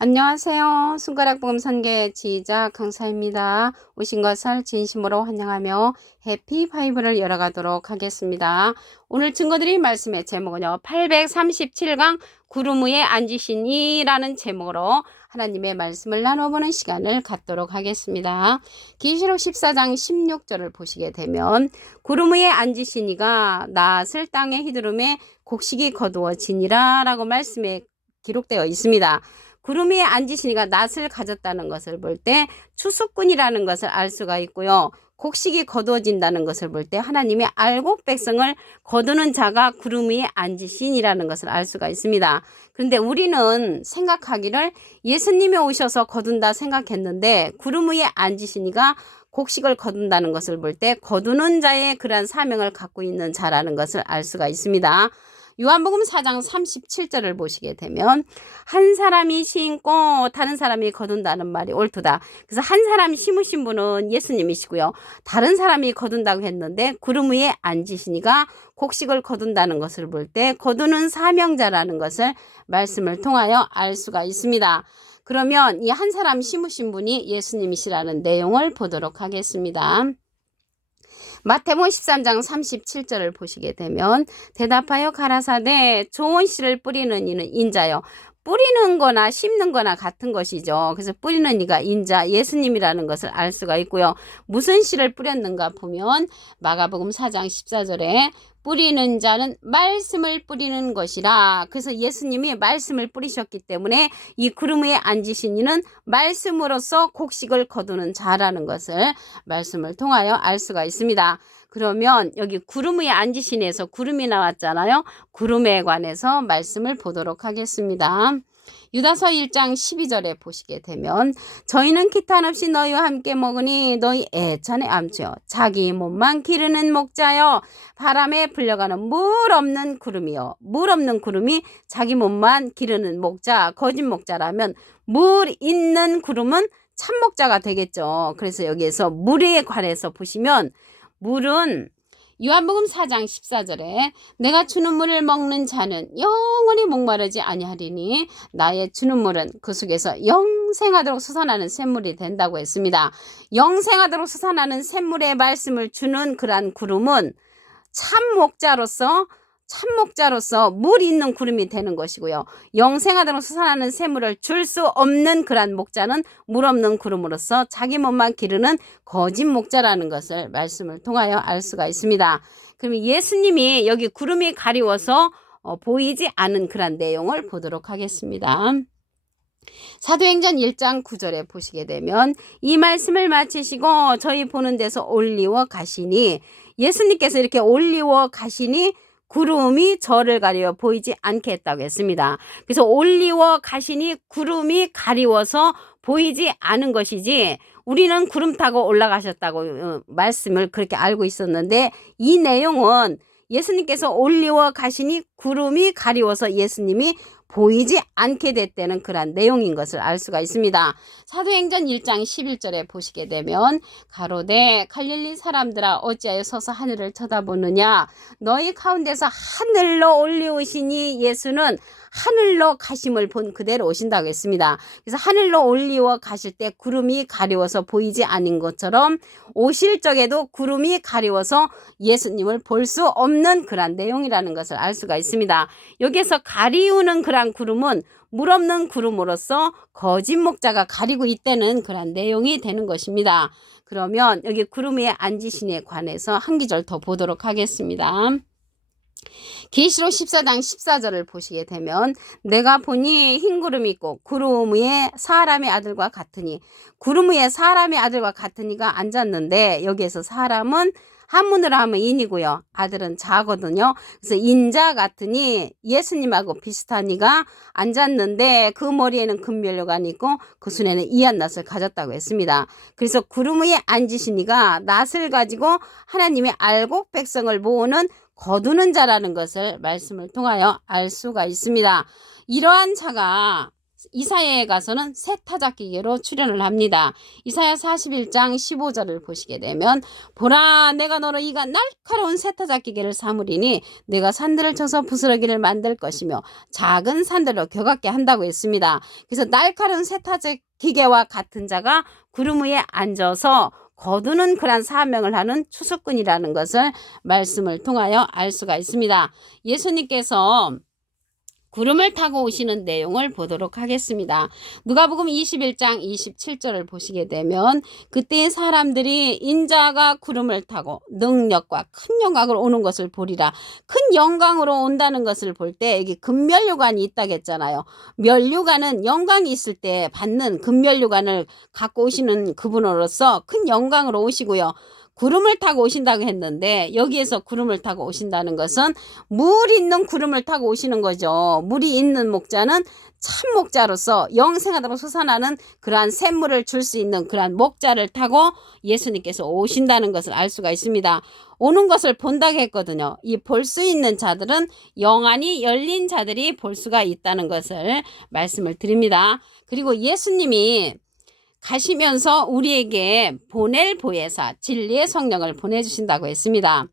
안녕하세요. 손가락 복음 선계 지휘자 강사입니다. 오신 것을 진심으로 환영하며 해피 바이블을 열어가도록 하겠습니다. 오늘 증거드릴 말씀의 제목은요. 837강 구름 위에 앉으시니라는 제목으로 하나님의 말씀을 나눠보는 시간을 갖도록 하겠습니다. 계시록 14장 16절을 보시게 되면 구름 위에 앉으시니가 낫을 땅에 휘두름에 곡식이 거두어지니라 라고 말씀에 기록되어 있습니다. 구름 위에 앉으시니가 낫을 가졌다는 것을 볼 때 추수꾼이라는 것을 알 수가 있고요. 곡식이 거두어진다는 것을 볼 때 하나님의 알곡 백성을 거두는 자가 구름 위에 앉으시니라는 것을 알 수가 있습니다. 그런데 우리는 생각하기를 예수님이 오셔서 거둔다 생각했는데 구름 위에 앉으시니가 곡식을 거둔다는 것을 볼 때 거두는 자의 그러한 사명을 갖고 있는 자라는 것을 알 수가 있습니다. 요한복음 4장 37절을 보시게 되면 한 사람이 심고 다른 사람이 거둔다는 말이 옳도다. 그래서 한 사람이 심으신 분은 예수님이시고요. 다른 사람이 거둔다고 했는데 구름 위에 앉으시니가 곡식을 거둔다는 것을 볼 때 거두는 사명자라는 것을 말씀을 통하여 알 수가 있습니다. 그러면 이 한 사람 심으신 분이 예수님이시라는 내용을 보도록 하겠습니다. 마태복음 13장 37절을 보시게 되면 대답하여 가라사대 좋은 씨를 뿌리는 이는 인자요. 뿌리는 거나 심는 거나 같은 것이죠. 그래서 뿌리는 이가 인자 예수님이라는 것을 알 수가 있고요. 무슨 씨를 뿌렸는가 보면 마가복음 4장 14절에 뿌리는 자는 말씀을 뿌리는 것이라. 그래서 예수님이 말씀을 뿌리셨기 때문에 이 구름 위에 앉으신 이는 말씀으로써 곡식을 거두는 자라는 것을 말씀을 통하여 알 수가 있습니다. 그러면 여기 구름 위에 앉으신에서 구름이 나왔잖아요. 구름에 관해서 말씀을 보도록 하겠습니다. 유다서 1장 12절에 보시게 되면 저희는 기탄 없이 너희와 함께 먹으니 너희 애찬의 암초여 자기 몸만 기르는 목자여 바람에 불려가는 물 없는 구름이여. 물 없는 구름이 자기 몸만 기르는 목자, 거짓 목자라면 물 있는 구름은 참 목자가 되겠죠. 그래서 여기에서 물에 관해서 보시면 물은 요한복음 4장 14절에 내가 주는 물을 먹는 자는 영원히 목마르지 아니하리니 나의 주는 물은 그 속에서 영생하도록 솟아나는 샘물이 된다고 했습니다. 영생하도록 솟아나는 샘물의 말씀을 주는 그러한 구름은 참목자로서 물 있는 구름이 되는 것이고요. 영생하도록 솟아나는 샘물을 줄 수 없는 그러한 목자는 물 없는 구름으로서 자기 몸만 기르는 거짓 목자라는 것을 말씀을 통하여 알 수가 있습니다. 그러면 예수님이 여기 구름이 가리워서 보이지 않은 그러한 내용을 보도록 하겠습니다. 사도행전 1장 9절에 보시게 되면 이 말씀을 마치시고 저희 보는 데서 올리워 가시니 예수님께서 이렇게 올리워 가시니 구름이 저를 가리워 보이지 않게 했다고 했습니다. 그래서 올리워 가시니 구름이 가리워서 보이지 않은 것이지 우리는 구름 타고 올라가셨다고 말씀을 그렇게 알고 있었는데 이 내용은 예수님께서 올리워 가시니 구름이 가리워서 예수님이 보이지 않게 됐다는 그런 내용인 것을 알 수가 있습니다. 사도행전 1장 11절에 보시게 되면 가로되 갈릴리 사람들아 어찌하여 서서 하늘을 쳐다보느냐 너희 가운데서 하늘로 올리우시니 예수는 하늘로 가심을 본 그대로 오신다고 했습니다. 그래서 하늘로 올리워 가실 때 구름이 가리워서 보이지 않은 것처럼 오실 적에도 구름이 가리워서 예수님을 볼 수 없는 그런 내용이라는 것을 알 수가 있습니다. 여기에서 가리우는 그런 구름은 물 없는 구름으로서 거짓 목자가 가리고 있다는 그런 내용이 되는 것입니다. 그러면 여기 구름 위에 앉으시니에 관해서 한 기절 더 보도록 하겠습니다. 계시록 14장 14절을 보시게 되면 내가 보니 흰 구름이 있고 구름 위에 사람의 아들과 같으니 구름 위에 사람의 아들과 같으니가 앉았는데 여기에서 사람은 한문으로 하면 인이고요. 아들은 자거든요. 그래서 인자 같으니 예수님하고 비슷한 이가 앉았는데 그 머리에는 금면류관이 있고 그 손에는 이한 낫을 가졌다고 했습니다. 그래서 구름 위에 앉으신 이가 낫을 가지고 하나님의 알곡 백성을 모으는 거두는 자라는 것을 말씀을 통하여 알 수가 있습니다. 이러한 자가 이사야에 가서는 새 타작기계로 출연을 합니다. 이사야 41장 15절을 보시게 되면 보라 내가 너로 이가 날카로운 새 타작기계를 삼으리니 내가 산들을 쳐서 부스러기를 만들 것이며 작은 산들로 겨같게 한다고 했습니다. 그래서 날카로운 새 타작기계와 같은 자가 구름 위에 앉아서 거두는 그런 사명을 하는 추수꾼이라는 것을 말씀을 통하여 알 수가 있습니다. 예수님께서 구름을 타고 오시는 내용을 보도록 하겠습니다. 누가복음 21장 27절을 보시게 되면 그때 사람들이 인자가 구름을 타고 능력과 큰 영광으로 오는 것을 보리라. 큰 영광으로 온다는 것을 볼 때 여기 금면류관이 있다고 했잖아요. 면류관은 영광이 있을 때 받는 금면류관을 갖고 오시는 그분으로서 큰 영광으로 오시고요. 구름을 타고 오신다고 했는데 여기에서 구름을 타고 오신다는 것은 물 있는 구름을 타고 오시는 거죠. 물이 있는 목자는 참 목자로서 영생하도록 솟아나는 그러한 샘물을 줄 수 있는 그러한 목자를 타고 예수님께서 오신다는 것을 알 수가 있습니다. 오는 것을 본다고 했거든요. 이 볼 수 있는 자들은 영안이 열린 자들이 볼 수가 있다는 것을 말씀을 드립니다. 그리고 예수님이 가시면서 우리에게 보낼 보혜사 진리의 성령을 보내주신다고 했습니다.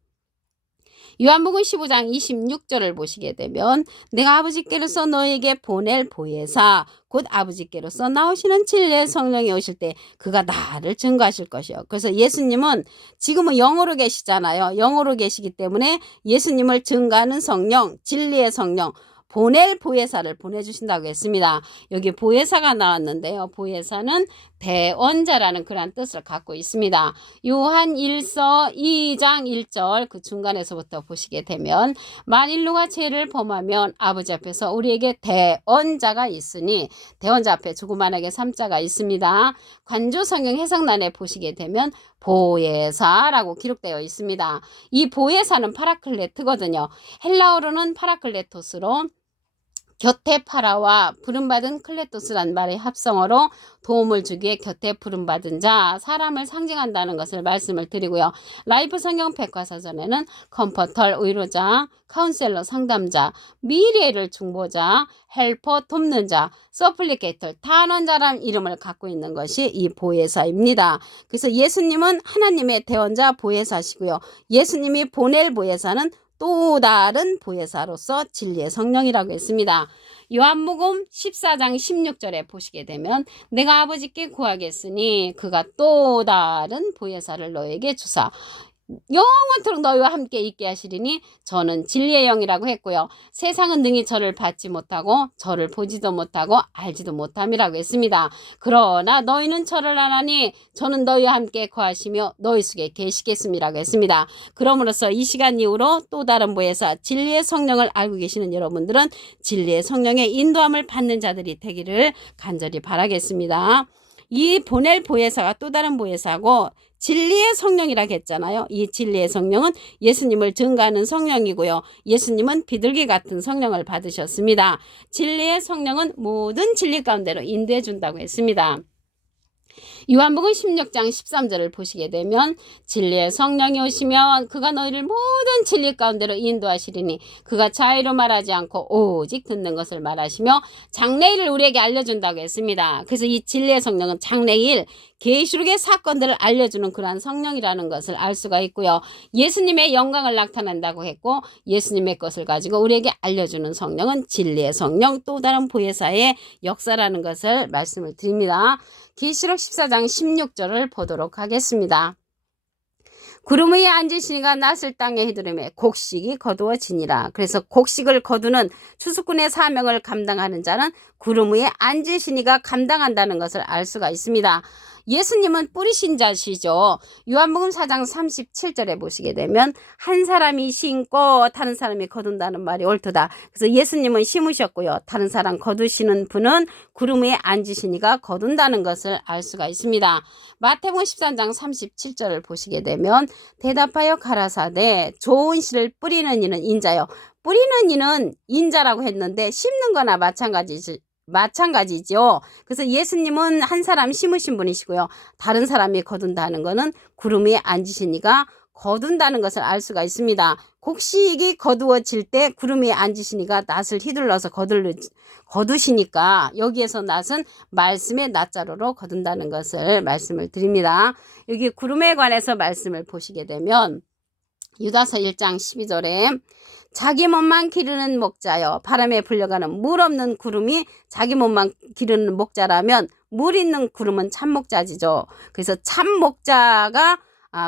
요한복음 15장 26절을 보시게 되면 내가 아버지께로서 너에게 보낼 보혜사 곧 아버지께로서 나오시는 진리의 성령이 오실 때 그가 나를 증거하실 것이요. 그래서 예수님은 지금은 영으로 계시잖아요. 영으로 계시기 때문에 예수님을 증거하는 성령, 진리의 성령, 보낼 보혜사를 보내주신다고 했습니다. 여기 보혜사가 나왔는데요. 보혜사는 대언자라는 그런 뜻을 갖고 있습니다. 요한 1서 2장 1절 그 중간에서부터 보시게 되면 만일 누가 죄를 범하면 아버지 앞에서 우리에게 대언자가 있으니 대언자 앞에 조그만하게 3자가 있습니다. 관조 성경 해석란에 보시게 되면 보혜사라고 기록되어 있습니다. 이 보혜사는 파라클레트거든요. 헬라어로는 파라클레토스로 곁에 파라와 부름받은 클레토스란 말의 합성어로 도움을 주기에 곁에 부름받은 자, 사람을 상징한다는 것을 말씀을 드리고요. 라이프 성경 백과사전에는 컴포터, 위로자, 카운셀러, 상담자, 미래를 중보자, 헬퍼, 돕는 자, 서플리케이터, 탄원자라는 이름을 갖고 있는 것이 이 보혜사입니다. 그래서 예수님은 하나님의 대언자 보혜사시고요. 예수님이 보낼 보혜사는 또 다른 보혜사로서 진리의 성령이라고 했습니다. 요한복음 14장 16절에 보시게 되면 내가 아버지께 구하겠으니 그가 또 다른 보혜사를 너에게 주사 영원토록 너희와 함께 있게 하시리니 저는 진리의 영이라고 했고요. 세상은 능히 저를 받지 못하고 저를 보지도 못하고 알지도 못함이라고 했습니다. 그러나 너희는 저를 아나니 저는 너희와 함께 거하시며 너희 속에 계시겠음이라고 했습니다. 그러므로서 이 시간 이후로 또 다른 보혜사 진리의 성령을 알고 계시는 여러분들은 진리의 성령의 인도함을 받는 자들이 되기를 간절히 바라겠습니다. 이 보낼 보혜사가 또 다른 보혜사고 진리의 성령이라고 했잖아요. 이 진리의 성령은 예수님을 증거하는 성령이고요. 예수님은 비둘기 같은 성령을 받으셨습니다. 진리의 성령은 모든 진리 가운데로 인도해 준다고 했습니다. 요한복음 16장 13절을 보시게 되면 진리의 성령이 오시면 그가 너희를 모든 진리 가운데로 인도하시리니 그가 자의로 말하지 않고 오직 듣는 것을 말하시며 장래일을 우리에게 알려준다고 했습니다. 그래서 이 진리의 성령은 장래일 계시록의 사건들을 알려주는 그러한 성령이라는 것을 알 수가 있고요. 예수님의 영광을 나타낸다고 했고 예수님의 것을 가지고 우리에게 알려주는 성령은 진리의 성령 또 다른 보혜사의 역사라는 것을 말씀을 드립니다. 계시록 14장 16절을 보도록 하겠습니다. 구름 위에 앉으시니가 낯을 땅에 휘두르매 곡식이 거두어지니라. 그래서 곡식을 거두는 추수꾼의 사명을 감당하는 자는 구름 위에 앉으시니가 감당한다는 것을 알 수가 있습니다. 예수님은 뿌리신 자시죠. 요한복음 4장 37절에 보시게 되면 한 사람이 심고 다른 사람이 거둔다는 말이 옳도다. 그래서 예수님은 심으셨고요. 다른 사람 거두시는 분은 구름 위에 앉으시니가 거둔다는 것을 알 수가 있습니다. 마태복음 13장 37절을 보시게 되면 대답하여 가라사대 좋은 씨를 뿌리는 이는 인자요. 뿌리는 이는 인자라고 했는데 심는 거나 마찬가지죠. 그래서 예수님은 한 사람 심으신 분이시고요. 다른 사람이 거둔다는 거는 구름 위에 앉으시니가 거둔다는 것을 알 수가 있습니다. 곡식이 거두어질 때 구름 위에 앉으시니까 낫을 휘둘러서 거두시니까 여기에서 낫은 말씀의 낫자로로 거둔다는 것을 말씀을 드립니다. 여기 구름에 관해서 말씀을 보시게 되면 유다서 1장 12절에 자기 몸만 기르는 목자여 바람에 불려가는 물 없는 구름이 자기 몸만 기르는 목자라면 물 있는 구름은 참 목자지죠. 그래서 참 목자가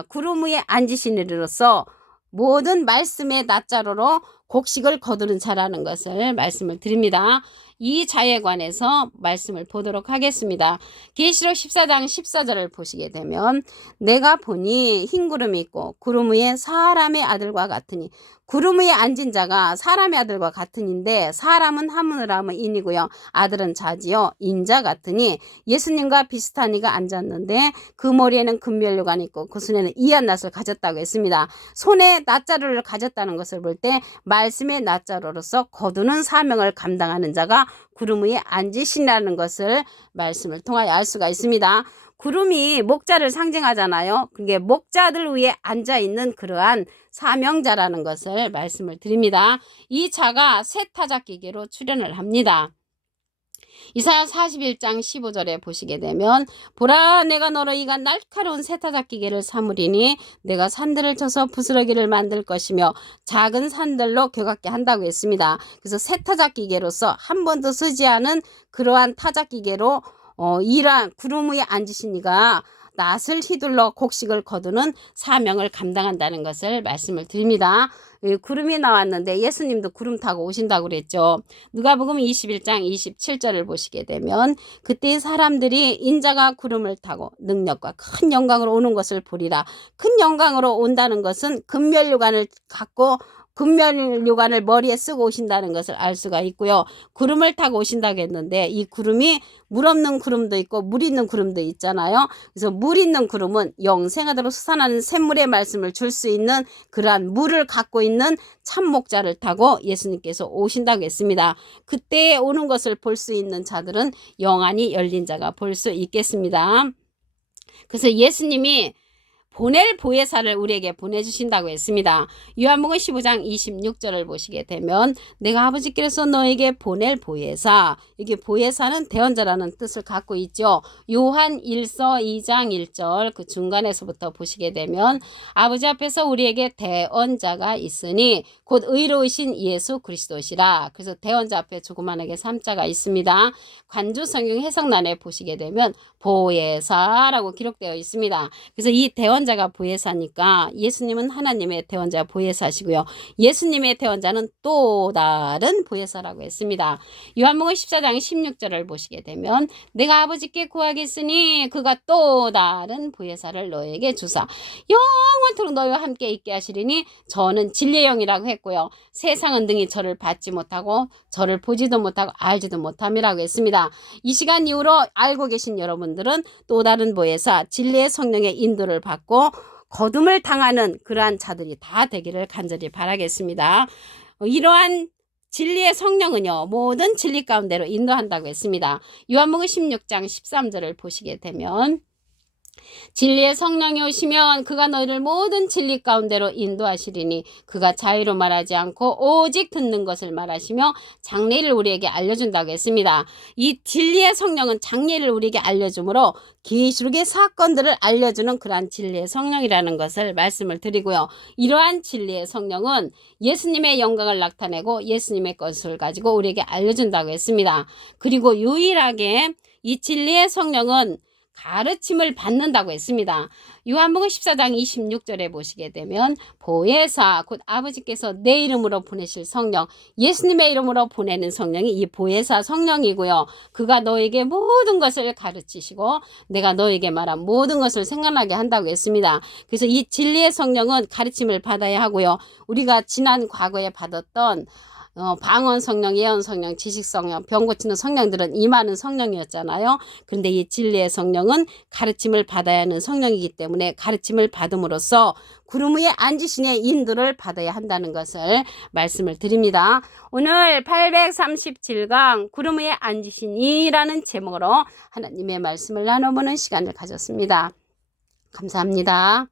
구름 위에 앉으시니로서 모든 말씀의 낫자로로 곡식을 거두는 자라는 것을 말씀을 드립니다. 이 자에 관해서 말씀을 보도록 하겠습니다. 계시록 14장 14절을 보시게 되면 내가 보니 흰 구름이 있고 구름 위에 사람의 아들과 같으니 구름 위에 앉은 자가 사람의 아들과 같으니인데 사람은 하문을 하면 인이고요. 아들은 자지요. 인자 같으니 예수님과 비슷한 이가 앉았는데 그 머리에는 금면류관이 있고 그 손에는 이한 낫을 가졌다고 했습니다. 손에 낫자루를 가졌다는 것을 볼 때 말씀의 낫자루로서 거두는 사명을 감당하는 자가 구름 위에 앉으시라는 것을 말씀을 통하여 알 수가 있습니다. 구름이 목자를 상징하잖아요. 그게 목자들 위에 앉아있는 그러한 사명자라는 것을 말씀을 드립니다. 이 자가 새 타작기계로 출현을 합니다. 이사야 41장 15절에 보시게 되면 보라 내가 너로 이가 날카로운 세타작기계를 삼으리니 내가 산들을 쳐서 부스러기를 만들 것이며 작은 산들로 겨같게 한다고 했습니다. 그래서 세타작기계로서 한 번도 쓰지 않은 그러한 타작기계로 이러한 구름 위에 앉으시니가 낫을 휘둘러 곡식을 거두는 사명을 감당한다는 것을 말씀을 드립니다. 구름이 나왔는데 예수님도 구름 타고 오신다고 그랬죠. 누가복음 21장 27절을 보시게 되면 그때 사람들이 인자가 구름을 타고 능력과 큰 영광으로 오는 것을 보리라. 큰 영광으로 온다는 것은 금면류관을 갖고 금면류관을 머리에 쓰고 오신다는 것을 알 수가 있고요. 구름을 타고 오신다고 했는데 이 구름이 물 없는 구름도 있고 물 있는 구름도 있잖아요. 그래서 물 있는 구름은 영생하도록 솟아나는 샘물의 말씀을 줄 수 있는 그러한 물을 갖고 있는 참목자를 타고 예수님께서 오신다고 했습니다. 그때 오는 것을 볼 수 있는 자들은 영안이 열린 자가 볼 수 있겠습니다. 그래서 예수님이 보낼 보혜사를 우리에게 보내주신다고 했습니다. 요한복음 15장 26절을 보시게 되면 내가 아버지께서 너에게 보낼 보혜사, 이게 보혜사는 대언자라는 뜻을 갖고 있죠. 요한 1서 2장 1절 그 중간에서부터 보시게 되면 아버지 앞에서 우리에게 대언자가 있으니 곧 의로우신 예수 그리스도시라. 그래서 대언자 앞에 조그만하게 3자가 있습니다. 관주 성경 해석란에 보시게 되면 보혜사라고 기록되어 있습니다. 그래서 이 대언자가 보혜사니까 예수님은 하나님의 대언자 보혜사시고요. 예수님의 대언자는 또 다른 보혜사라고 했습니다. 요한복음 14장 16절을 보시게 되면 내가 아버지께 구하겠으니 그가 또 다른 보혜사를 너에게 주사 영원토록 너희와 함께 있게 하시리니 저는 진리의 영이라고 했고요. 세상은 능히 저를 받지 못하고 저를 보지도 못하고 알지도 못함이라고 했습니다. 이 시간 이후로 알고 계신 여러분들은 또 다른 보혜사 진리의 성령의 인도를 받고 거둠을 당하는 그러한 자들이 다 되기를 간절히 바라겠습니다. 이러한 진리의 성령은요 모든 진리 가운데로 인도한다고 했습니다. 요한복음 16장 13절을 보시게 되면 진리의 성령이 오시면 그가 너희를 모든 진리 가운데로 인도하시리니 그가 자유로 말하지 않고 오직 듣는 것을 말하시며 장래를 우리에게 알려준다고 했습니다. 이 진리의 성령은 장래를 우리에게 알려주므로 계시록의 사건들을 알려주는 그러한 진리의 성령이라는 것을 말씀을 드리고요. 이러한 진리의 성령은 예수님의 영광을 나타내고 예수님의 것을 가지고 우리에게 알려준다고 했습니다. 그리고 유일하게 이 진리의 성령은 가르침을 받는다고 했습니다. 요한복음 14장 26절에 보시게 되면 보혜사 곧 아버지께서 내 이름으로 보내실 성령, 예수님의 이름으로 보내는 성령이 이 보혜사 성령이고요. 그가 너에게 모든 것을 가르치시고 내가 너에게 말한 모든 것을 생각나게 한다고 했습니다. 그래서 이 진리의 성령은 가르침을 받아야 하고요. 우리가 지난 과거에 받았던 방언 성령, 예언 성령, 지식 성령, 병 고치는 성령들은 임하는 성령이었잖아요. 그런데 이 진리의 성령은 가르침을 받아야 하는 성령이기 때문에 가르침을 받음으로써 구름 위에 앉으시니 인도를 받아야 한다는 것을 말씀을 드립니다. 오늘 837강 구름 위에 앉으시니라는 제목으로 하나님의 말씀을 나눠보는 시간을 가졌습니다. 감사합니다.